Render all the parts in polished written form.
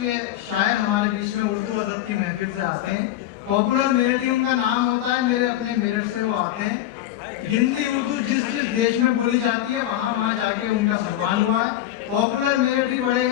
के शायर हमारे बीच में उर्दू अदब की महफिल से आते हैं। पॉपुलर मेरठी उनका नाम होता है, मेरे अपने मेरठ से वो आते हैं। हिंदी उर्दू जिस जिस देश में बोली जाती है वहाँ जाके उनका सम्मान हुआ है। पॉपुलर मेरठी बड़े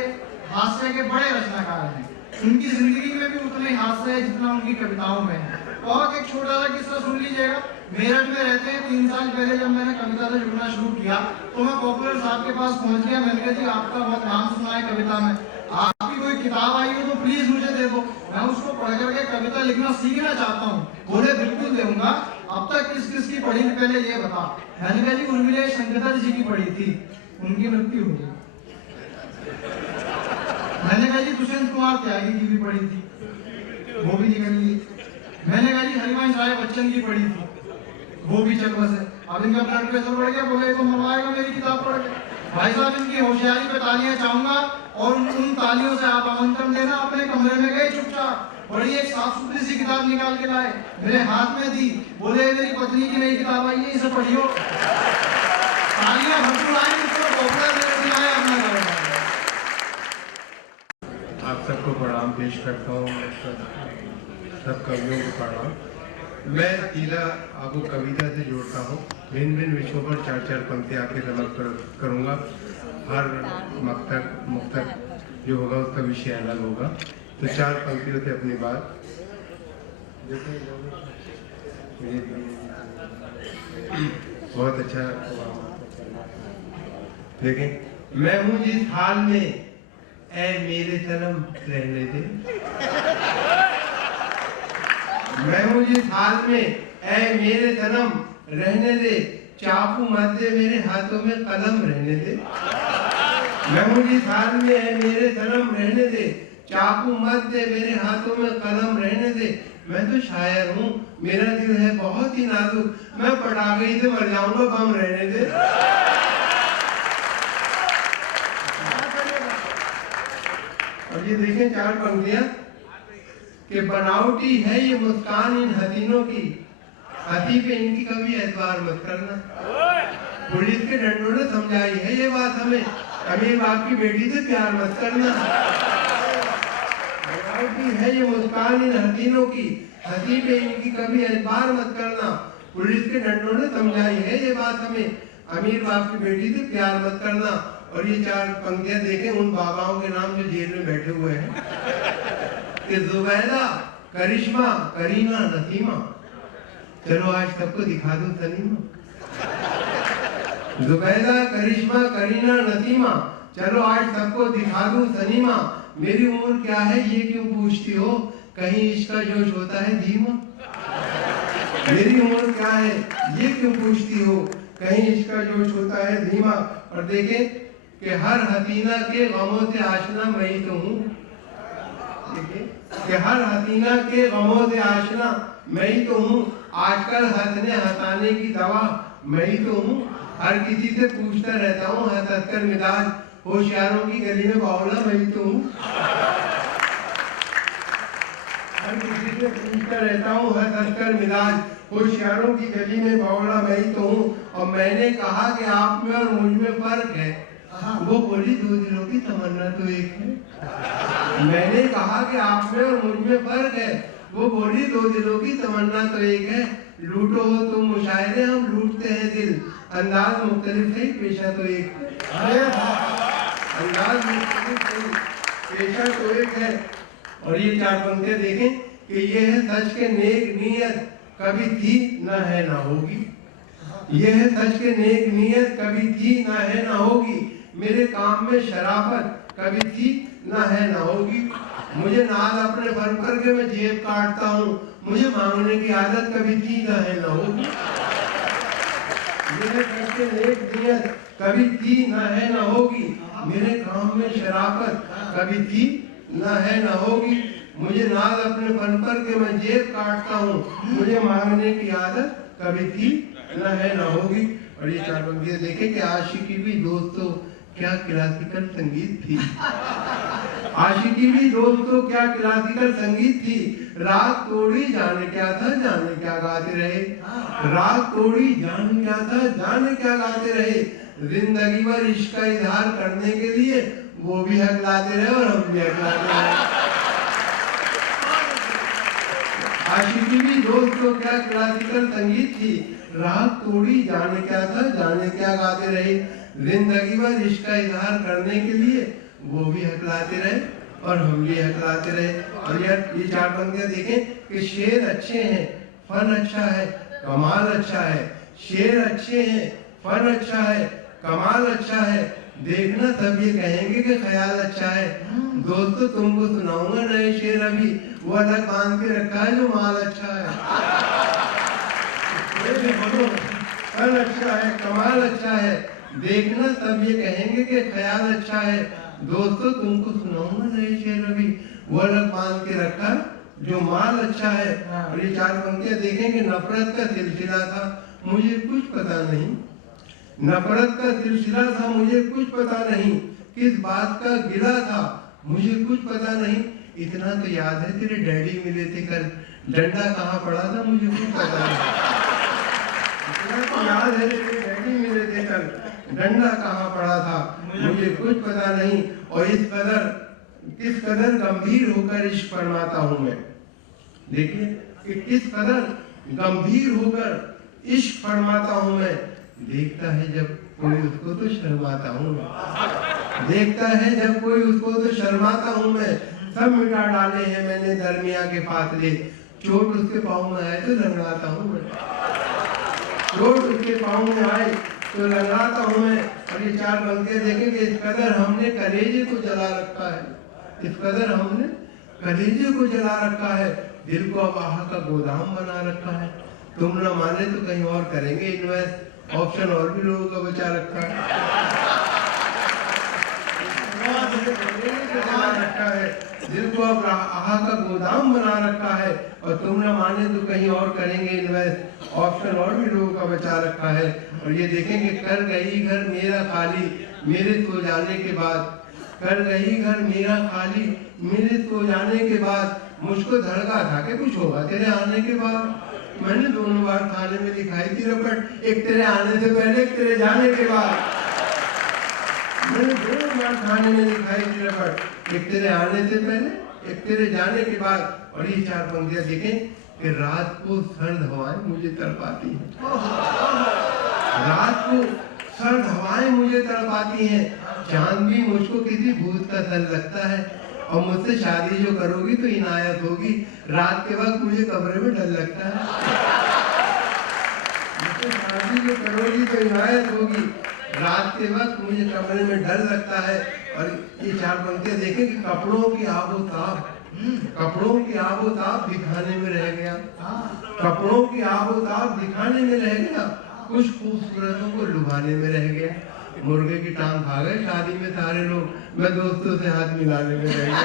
हास्य के बड़े रचनाकार हैं। उनकी जिंदगी में भी उतने हास्य है जितना उनकी कविताओं में है। बहुत एक छोटा सा किस्सा सुन लीजिएगा। मेरठ में रहते हैं, 3 साल पहले जब मैंने कविता से जुड़ना शुरू किया तो मैं पॉपुलर साहब के पास पहुंच गया। मैंने कहा जी आपका बहुत नाम सुना है कविता में, आपकी कोई किताब आई हो तो प्लीज मुझे दे दो, मैं उसको पढ़ करके कविता लिखना सीखना चाहता हूँ। बोले बिल्कुल दूंगा, अब तक किस किस की पढ़ी थी पहले ये बता। मैंने कहा जी उर्मिला शंकर जी की पढ़ी थी, उनकी मृत्यु हो गई। मैंने कहा जी दुष्यंत कुमार त्यागी की भी पढ़ी थी, वो भी निकल गई। मैंने कहा जी हरिवंश राय बच्चन की पढ़ी थी, वो भी चल बसे। अब इनका ब्लड प्रेशर बढ़ गया, बोले तो मरवाएगा मेरी किताब पढ़ के। भाई साहब इनकी होशियारी पे तालियां चाहूंगा और उन तालियों से आप आमंत्रण देना। अपने कमरे में गए चुपचाप, बड़ी एक साफ सुथरी सी किताब निकाल के लाए, मेरे हाथ में दी, बोले मेरी पत्नी की नई किताब आई है, इसे पढ़ियो। तालियां भरपूर आई, इसको पॉपुलर मेरठी आए अपना करो। आप सबको प्रणाम पेश करता हूँ, सब कवियों को प्रणाम। मैं सीधा आपको कविता से जोड़ता हूँ। भिन्न भिन्न विषयों पर 4-4 पंक्तियाँ आके नमन करूँगा। हर मुक्तक जो होगा उसका विषय अलग होगा। तो 4 पंक्तियों से अपनी बात बहुत अच्छा देखें। मैं हूँ जिस हाल में ऐ मेरे सनम रहने दे, मैं हूँ जिस हाल में ऐ मेरे सनम रहने दे, चाकू मत दे मेरे हाथों में कलम रहने दे। मैं हूँ जिस हाल में ऐ मेरे सनम रहने दे, चाकू मत दे मेरे हाथों में कलम रहने दे। मैं तो शायर हूँ, मेरा दिल है बहुत ही नाजुक, मैं पटाखे से मर जाऊंगा, बम रहने दे। और ये देखें 4 पंक्तियां कि बनावटी है ये मुस्कान इन हसीनों की, हंसी पे इनकी कभी एतबार मत करना। पुलिस के डंडों ने समझाई है ये बात हमें, अमीर बाप की बेटी से प्यार मत करना। बनावटी है ये मुस्कान इन हसीनों की, हंसी पे इनकी कभी एतबार मत करना। पुलिस के डंडों ने समझाई है ये बात हमें, अमीर बाप की बेटी से प्यार मत करना। और ये 4 पंक्तियां देखें उन बाबाओं के नाम जो जेल में बैठे हुए हैं कि जुबैदा, करिश्मा, करीना, नसीमा, चलो आज सबको दिखा दो सनीमा। जुबैदा, करिश्मा, करीना, नसीमा, चलो आज सबको दिखा दूं सनीमा। मेरी उम्र क्या है ये क्यों पूछती हो, कहीं इसका जोश होता है धीमा। मेरी उम्र क्या है ये क्यों पूछती हो, कहीं इसका जोश होता है धीमा। और देखें कि हर हसीना के गमों से आशना मैं ही तो हूँ। कि हर हसीना के गमों से आशना मैं ही तो हूँ, आजकल हंसने हंसाने की दवा मैं ही तो हूँ। हर किसी से पूछता रहता हूँ हंस हंस कर मिजाज, होशियारों की गली में बावला मैं ही तो हूँ। हर किसी से पूछता रहता हूँ हंस हंस कर मिजाज, होशियारों की गली में बावला मैं ही तो हूँ। और मैंने कहा कि आप में और मुझ में फर्क है, वो बोली 2 दिलों की तमन्ना तो एक है। मैंने कहा कि आप में और मुझ में फर्क है, वो बोली 2 दिलों की तमन्ना तो एक है। लूटो हो तुम मुशायरे, हम लूटते हैं दिल, अंदाज मुख्तलिफ है पेशा तो एक है। अंदाज मुख्तलिफ है पेशा तो एक है। और ये 4 पंक्तियां देखें कि ये है सच के नेक नीयत कभी थी न है न होगी। ये है सच के नेक नीयत कभी थी न है न होगी। मेरे काम में शराफत कभी थी न है न होगी। मुझे नाज अपने फन करके मैं जेब काटता हूँ, मुझे मांगने की आदत कभी थी न है न होगी। मेरे सच के नेक नीयत कभी थी न है न होगी। मेरे काम में शराफत कभी थी न है न होगी। मुझे नाज अपने फन पर के मैं जेब काटता हूँ, मुझे मांगने की आदत कभी थी न है न होगी। और ये 4 पंक्तियां देखें कि आशिकी भी दोस्तों क्या क्लासिकल संगीत थी। आशिकी भी दोस्तों क्या क्लासिकल संगीत थी। रात तोड़ी जाने क्या था, जाने क्या गाते रहे। रात तोड़ी जाने क्या था, जाने क्या गाते रहे। जिंदगी भर इश्क का इजहार करने के लिए वो भी हकलाते रहे और हम भी हकलाते रहे। आशिकी भी दोस्त तो क्या क्लासिकल संगीत थी, राग तोड़ी जाने क्या था, जाने क्या गाते रहे, जिंदगी भर इश्क का इजहार करने के लिए वो भी हकलाते रहे और हम भी हकलाते रहे। और यार ये चार पंक्तियां देखें कि शेर अच्छे हैं, फन अच्छा है, कमाल अच्छा है। शेर अच्छे हैं, फन अच्छा है, कमाल अच्छा है, देखना सब ये कहेंगे कि ख्याल अच्छा है। दोस्तों तुमको सुनाऊंगा नए शेर अभी, वो अलग बांध के रखा है जो माल अच्छा है। फन अच्छा है, कमाल अच्छा है, देखना सब ये कहेंगे कि ख्याल अच्छा है। दोस्तों तुमको सुनाऊंगा नए शेर अभी, वो अलग बांध के रखा जो माल अच्छा है। और ये चार पंक्तियां देखेंगे, नफरत का सिलसिला था मुझे कुछ पता नहीं, नफरत का सिलसिला था मुझे कुछ पता नहीं, किस बात का गिला था मुझे कुछ पता नहीं। इतना तो याद है तेरे डैडी मिले थे कल, डंडा कहाँ पड़ा था मुझे कुछ पता नहीं। इतना तो याद है तेरे डैडी मिले थे कल, डंडा कहाँ पड़ा था मुझे कुछ पता नहीं। और किस कदर गंभीर होकर इश्क फरमाता हूँ मैं। देखिए कि किस कदर गंभीर होकर इश्क फरमाता हूँ मैं। देखता है जब कोई उसको तो शर्माता हूँ मैं, देखता है जब कोई उसको तो शर्माता हूँ मैं। सब मिटा डाले हैं मैंने दरमिया के फासले, चोट उसके पाँव में आए तो लंगड़ाता हूँ मैं, चोट उसके पाँव में आए तो लंगड़ाता हूँ मैं। और ये चार पंक्तियां देखेंगे, इस कदर हमने कलेजे को जला रखा है, इस कदर हमने कलेजे को जला रखा है, दिल को अब आहा का गोदाम बना रखा है। तुम न माने तो कहीं और करेंगे इन्वेस्ट, ऑप्शन और भी लोगों का बचा रखा है, दिल को अब आहा का गोदाम बना रखा है। और तुम न माने तो कहीं और करेंगे इन्वेस्ट, ऑप्शन और भी लोगों का बचा रखा है। और ये देखेंगे, कर गई घर मेरा खाली मेरे सो जाने के बाद, कर गई घर मेरा खाली मेरे सो जाने के बाद, मुझको धड़का था कि कुछ होगा तेरे आने के बाद। मैंने दोनों बार थाने में दिखाई थी रपट, एक तेरे आने से पहले एक तेरे जाने के बाद। मैंने दोनों बार थाने में दिखाई थी रपट, एक तेरे आने से पहले एक तेरे जाने के बाद। और ये चार पंक्तियां देखें कि रात को सर्द हवाएं मुझे तड़पाती हैं, रात को सर्द हवाएं मुझे तड़पाती हैं, चांद भी मुझको किसी भूत का सन लगता है। और मुझसे शादी जो करोगी तो इनायत होगी, रात के वक्त मुझे कमरे में डर लगता है। मुझसे शादी जो करोगी तो इनायत होगी, रात के वक्त मुझे कमरे में डर लगता है। और ये चार पंक्तियां देखें कि कपड़ों की आबोताब, कपड़ों की आबोताब दिखाने में रह गया, कपड़ों की आबोताब दिखाने में रह गया, कुछ खूबसूरतों को लुभाने में रह गया। मुर्गे की टांग खा गए शादी में सारे लोग, मैं दोस्तों से हाथ मिलाने में रह गया।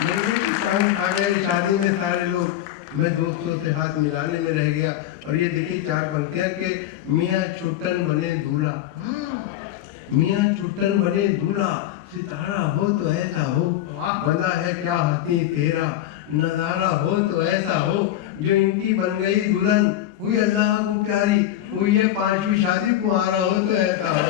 मुर्गे की टांग खा गए शादी में सारे लोग, मैं दोस्तों से हाथ मिलाने में रह गया। और ये देखिए चार पंक्तियां के, मियाँ छुट्टन बने दूल्हा, मियाँ छुट्टन बने दूल्हा, सितारा हो तो ऐसा हो, बंधा है क्या हाथी तेरा, नजारा हो तो ऐसा हो, जो इनकी बन गई दुल्हन हुई अल्लाह को प्यारी, हुई है पांचवी शादी, कुंवारा हो तो ऐसा हो।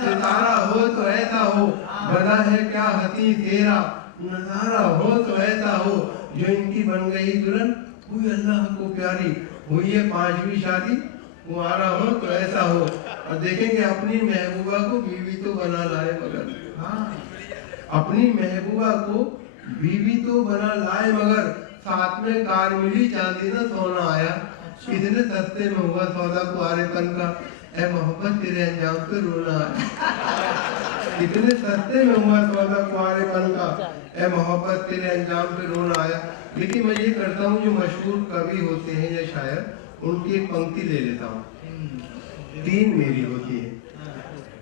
सितारा हो तो ऐसा हो, बंधा है क्या हाथी तेरा, नजारा हो तो ऐसा हो, जो इनकी बन गई दुल्हन हुई अल्लाह को प्यारी, हुई है पांचवी शादी, कुंवारा हो तो ऐसा हो। और देखेंगे अपनी महबूबा को बीवी तो बना लाए मगर, अपनी महबूबा को बीवी तो बना लाए मगर, साथ में कार मिली चांदी ना सोना आया, इतने सस्ते में हुआ सौदा कुंवारेपन का, ऐ मोहब्बत तेरे अंजाम पे रोना आया। इतने सस्ते में हुआ सौदा कुंवारेपन का, ऐ मोहब्बत तेरे अंजाम पे रोना आया। लेकिन मैं ये करता हूँ, जो मशहूर कवि होते हैं या शायर, उनकी एक पंक्ति ले लेता हूँ, तीन मेरी होती है।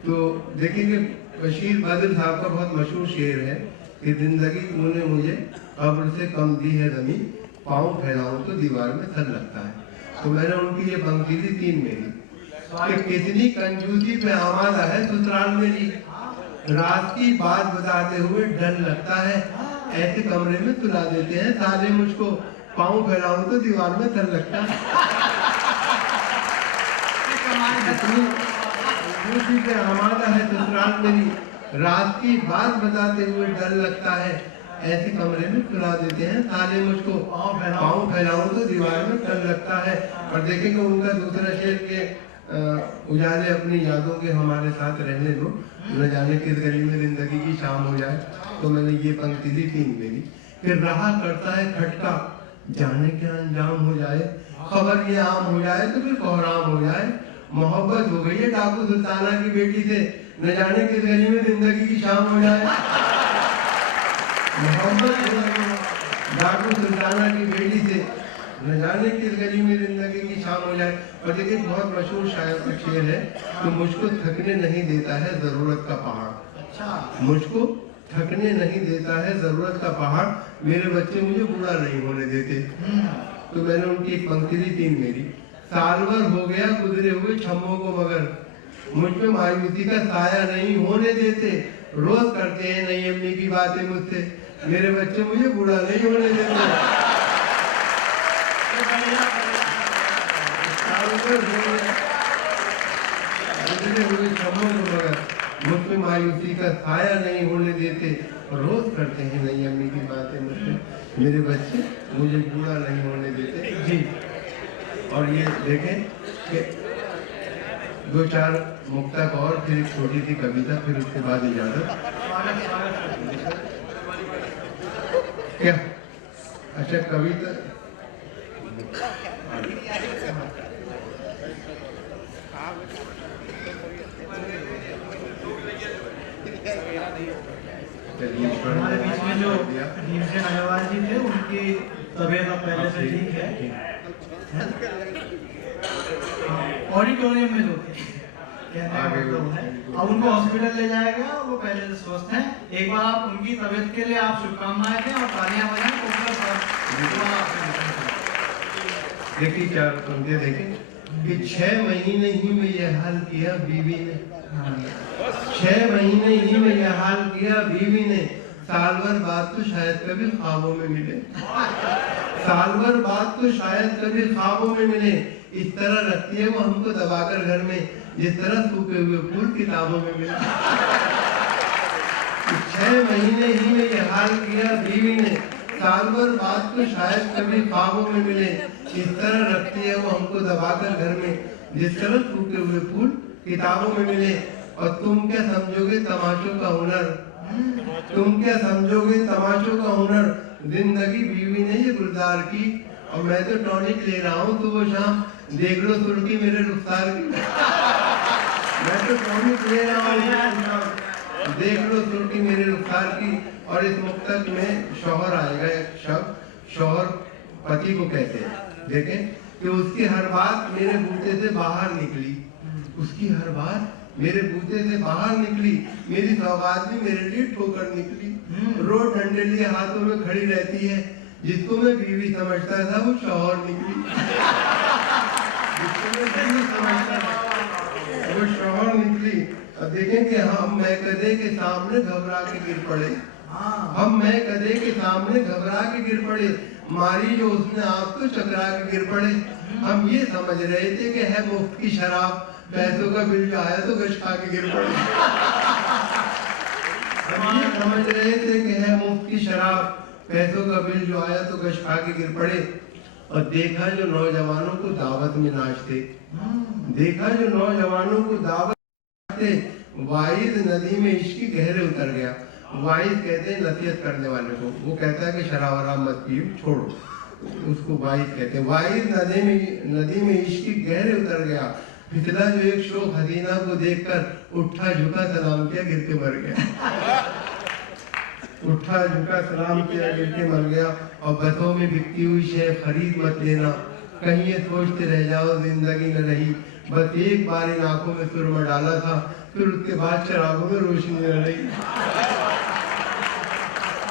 तो देखिए बशीर बद्र साहब का बहुत मशहूर शेर है कि जिंदगी तूने मुझे कब्र से कम दी है ज़मीं, पाँव फैलाऊं तो दीवार में सर लगता है। तो मैंने उनकी ये पंक्ति दी तीन मेरी, कि कितनी कंजूसी पे आमादा है ससुराल मेरी, रात की बात बताते हुए डर लगता है, ऐसे कमरे में सुला देते हैं साले मुझको, पाँव फैलाऊं तो दीवार में सर लगता है। कितनी कंजूसी पे आमादा है ससुराल मेरी, रात की बात बताते हुए डर लगता है, ऐसे कमरे में सुला देते हैं ताले मुझको, पाँव फैलाऊं तो दीवार में डर लगता है। और देखेंगे उनका दूसरा शेर के उजाले अपनी यादों के हमारे साथ रहने दो, न जाने किस गली में जिंदगी की शाम हो जाए। तो मैंने ये पंक्ति ली 3 मेरी। फिर रहा करता है खटका, जाने क्या अंजाम हो जाए, खबर ये आम हो जाए तो फिर कोहराम हो जाए। मोहब्बत हो गई है डाकू सुल्ताना की बेटी से, न जाने किस गली में जिंदगी की शाम हो जाए। मोहब्बत हो गई डाकू सुल्ताना की बेटी से, न जाने किस गली में जिंदगी की शाम हो जाए। और देखिए बहुत मशहूर शायर का शेर है कि मुझको थकने नहीं देता है जरूरत का पहाड़। अच्छा, मुझको थकने नहीं देता है जरूरत का पहाड़, मेरे बच्चे मुझे बूढ़ा नहीं होने देते। तो मैंने उनकी एक पंक्ति ली 3 मेरी। साल भर हो गया गुजरे हुए छम्मों को मगर, मुझ पे मायूसी का साया नहीं होने देते। रोज करते हैं नई अम्मी की बातें मुझसे, मेरे बच्चे मुझे बूढ़ा नहीं होने देते। साल भर हो गया गुजरे हुए छम्मों को मगर, मुझ पे मायूसी का साया नहीं होने देते। रोज करते हैं नई अम्मी की बातें मुझसे, मेरे बच्चे मुझे बूढ़ा नहीं होने देते। जी, और ये देखें कि 2-4 मुक्तक और फिर एक छोटी सी कविता, फिर उसके बाद इजाजत। क्या अच्छा कविता हमारे बीच में जो भीमसेन अग्रवाल जी थे, उनकी तबीयत अब पहले से ठीक है। ऑडिटोरियम में जो थे, कहने का मतलब है, अब उनको हॉस्पिटल ले जाएगा, वो पहले से स्वस्थ हैं। एक बार आप उनकी तबीयत के लिए आप शुभकामनाएं दें और तालियां बजाएं। देखिए क्या पंक्ति देखें कि 6 महीने ही में यह हाल किया बीवी ने, 6 महीने ही में यह हाल किया बीवी ने, साल भर बाद तो शायद कभी ख्वाबों में मिले, साल भर बाद तो शायद कभी ख्वाबों में मिले। इस तरह रखती है वो हमको दबाकर घर में, जिस तरह सूखे हुए फूल किताबों में मिले। 6 महीने ही में यह हाल किया बीवी ने, साल भर बाद तो शायद कभी ख्वाबों में मिले। इस तरह रखती है वो हमको दबाकर घर में, जिस तरह सूखे हुए फूल किताबों में मिले। और तुम क्या समझोगे तमाशों का हुनर, तुम क्या समझोगे तमाशों का हुनर, जिंदगी बीवी ने ये गुलजार की। और मैं तो टॉनिक ले रहा हूँ सुबह शाम, देख लो सुर्खी मेरे रुखसार की। मैं तो टॉनिक ले रहा हूँ, देख लो सुर्खी मेरे रुखसार की। और इस मुक्तक में शौहर आएगा एक शब्द, शौहर पति को कहते हैं। देखें कि उसकी हर बात मेरे बूते से बाहर निकली, उसकी हर बात मेरे बूते से बाहर निकली, मेरी सौगात भी मेरे लिए ठोकर निकली। रोज डंडे लिए हाथों में खड़ी रहती है, जिसको मैं बीवी समझता था वो शौहर निकली। जिसको मैं बीवी समझता था वो शौहर निकली। अब देखें कि हम मैं कदे के सामने घबरा के गिर पड़े, हम मैं कदे के सामने घबरा के गिर पड़े, मारी जो उसने आप तो चकरा के गिर पड़े। हम ये समझ रहे थे कि है मुफ्त की शराब, पैसों का बिल जो आया तो गश खा के गिर पड़े। हम ये समझ रहे थे कि है मुफ्त की शराब, पैसों का बिल जो आया तो गश खा के गिर पड़े। और देखा जो नौजवानों को दावत में नाचते, देखा जो नौजवानों को दावत में नाचते, वाइज नदी में इश्क गहरे उतर गया। वाइज कहते हैं नसीहत करने वाले को, वो कहता है कि शराब वराब मत पियो, छोड़ो, उसको वाइज कहते हैं। वाइज नदी में इश्क गहरे उतर गया, फिसला जो एक शोक हसीना को देखकर, उठा झुका सलाम किया गिर के मर गया। उठा झुका सलाम किया गिर के मर गया। और बसों में बिकती हुई शे खरीद मत लेना, कहीं ये सोचते रह जाओ जिंदगी न रही। बस एक बार इन आंखों में सुरमा डाला था, फिर उसके बाद चरागों में रोशनी न रही।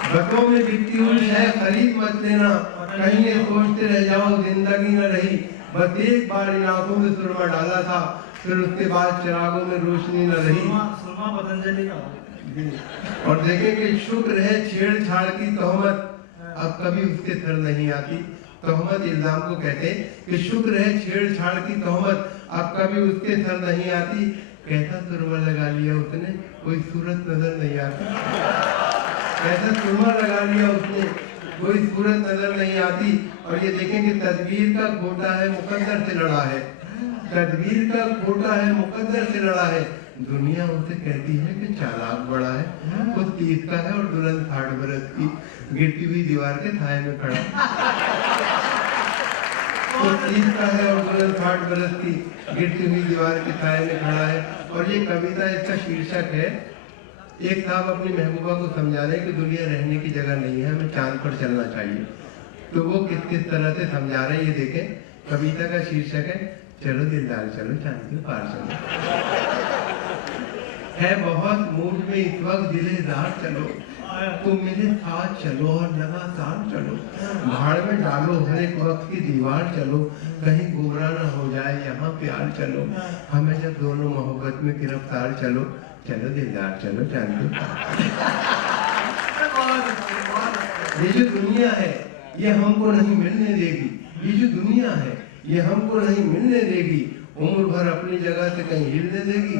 बसों में बिकती हुई शे खरीद मत लेना, कहीं ये सोचते रह जाओ जिंदगी न रही। बस एक बार इन आंखों में सुरमा डाला था, फिर उसके बाद चिरागों में रोशनी न रही। सुरमा पतंजलि का। और देखें कि शुक्र है छेड़छाड़ की तोहमत अब कभी उसके सर नहीं आती। तोहमत इल्जाम को कहते हैं कि शुक्र है छेड़छाड़ की तोहमत अब कभी उसके सर नहीं आती। कैसा सुरमा लगा लिया उसने, कोई सूरत नजर नहीं आती। कैसा सुरमा लगा लिया उसने, कोई सूरत नजर नहीं आती। और ये देखें कि तदबीर का खोटा है, मुकद्दर से लड़ा है। तदबीर का खोटा है, मुकद्दर से लड़ा है। दुनिया उसे कहती है कि चालाक बड़ा है, वो 30 का है और दुल्हन 60 बरस की, गिरती हुई दीवार के थाए में खड़ा। वो 30 का है और दुल्हन 60 बरस की, गिरती हुई दीवार के थाए में खड़ा है। और ये कविता, इसका शीर्षक है, एक साहब अपनी महबूबा को समझा रहे कि दुनिया रहने की जगह नहीं है, हमें चांद पर चलना चाहिए। तो वो किस किस तरह से समझा रहे हैं ये देखें। कविता का शीर्षक है, चलो दिलदार चलो चांद के पार चलो। है बहुत मूड में इस वक्त दिलेदार चलो, तुम मेरे साथ चलो और लगातार चलो। भाड़ में डालो हर एक वक्त की दीवार चलो, कहीं गुमराह न हो जाए यहाँ प्यार चलो। हमें जब दोनों मोहब्बत में गिरफ्तार चलो, चलो दिलदार चलो चांद के पार। ये जो दुनिया है ये हमको नहीं मिलने देगी। ये जो दुनिया है ये हमको नहीं मिलने देगी। उम्र भर अपनी जगह से कहीं हिलने देगी।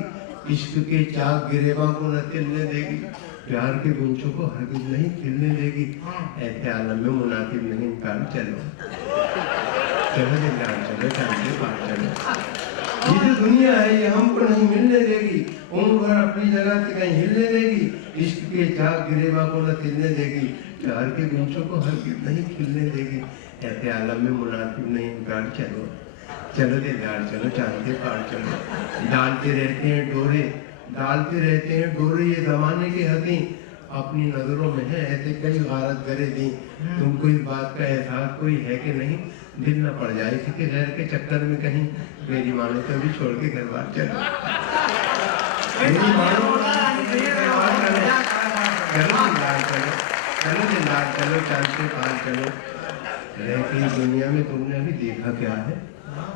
इश्क के चाक गिरेबा को न तिलने देगी। प्यार के गुंचों को हरगिज नहीं खिलने देगी। ऐसे आलम में मुनासिब नहीं इंसान चलो, चलो दिलदार चलो चांद के पार चलो। ये जो दुनिया है ये हमको नहीं मिलने देगी। उम्र भर अपनी जगह से कहीं हिलने देगी। इश्क के चाक गिरेबा को न तिलने देगी। प्यार के गुंचों को हरगिज नहीं खिलने देगी। ऐसे आलम में मुनासिब नहीं इंसान चलो, चलो दिलदार चलो चांद के पार चलो। डालते रहते हैं डोरे, डालते रहते हैं डोरे ये जमाने के हदी। अपनी नजरों में है ऐसे कई गारत करे दी। तुमको इस बात का एहसास कोई है कि नहीं, दिल न पड़ जाए किसी गैर के चक्कर में कहीं। मेरी मानो तो भी छोड़ के घर बार चलो, मेरी मानो चलो दिलदार चलो, चलो दिलदार चलो चांद के पार चलो। रह के दुनिया में तुमने अभी देखा क्या है,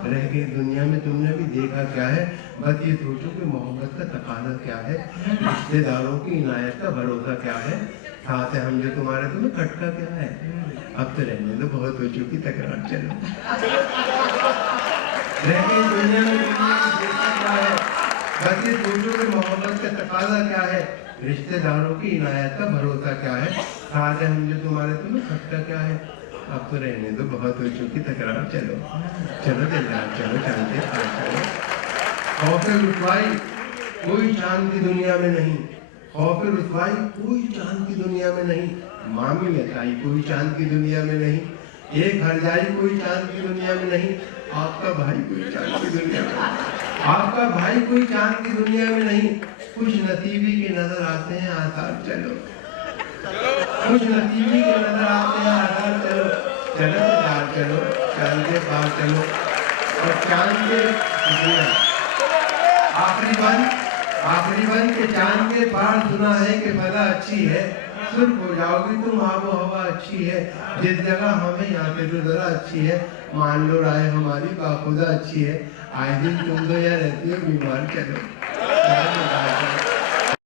रह के दुनिया में तुमने भी देखा क्या है। बस ये सोचो कि मोहब्बत का तकाजा क्या है, रिश्तेदारों की इनायत का भरोसा क्या है, साथ है हम जो तुम्हारे तुम्हें खटका क्या है। अब तो रहने दो, बहुत हो चुकी तकरार चलो। रह के दुनिया में तुमने भी देखा क्या है, बस ये सोचो कि मोहब्बत का तकाजा क्या है, रिश्तेदारों की इनायत का भरोसा क्या है, साथ है हम जो तुम्हारे तुम्हें खटका क्या है। अब तो रहने दो, बहुत हो चुकी तकरार चलो, चलो दिलदार चलो चांद के पार चलो। खौफ रुसवाई कोई चांद की दुनिया में नहीं, खौफ रुसवाई कोई चांद की दुनिया में नहीं। मामी बताई कोई चांद की दुनिया में नहीं। एक हरजाई कोई चांद की दुनिया में नहीं। आपका भाई कोई चांद की दुनिया में नहीं। आपका भाई कोई चांद की दुनिया में नहीं। खुश नसीबी के नजर आते हैं आसार चलो, खुश नसीबी के नजर आते हैं आसार चलो। चलो दिलदार चलो चांद के पार चलो। और चांद के आखिरी बन के चांद के पार सुना है कि फजा अच्छी है। सुर्ख हो जाओगी तुम, आबो हवा अच्छी है। जिस जगह हमें यहाँ पे तो जरा अच्छी है, मान लो राय हमारी बाखुदा अच्छी है। आए दिन तुम तो यहाँ रहती हो बीमार चलो।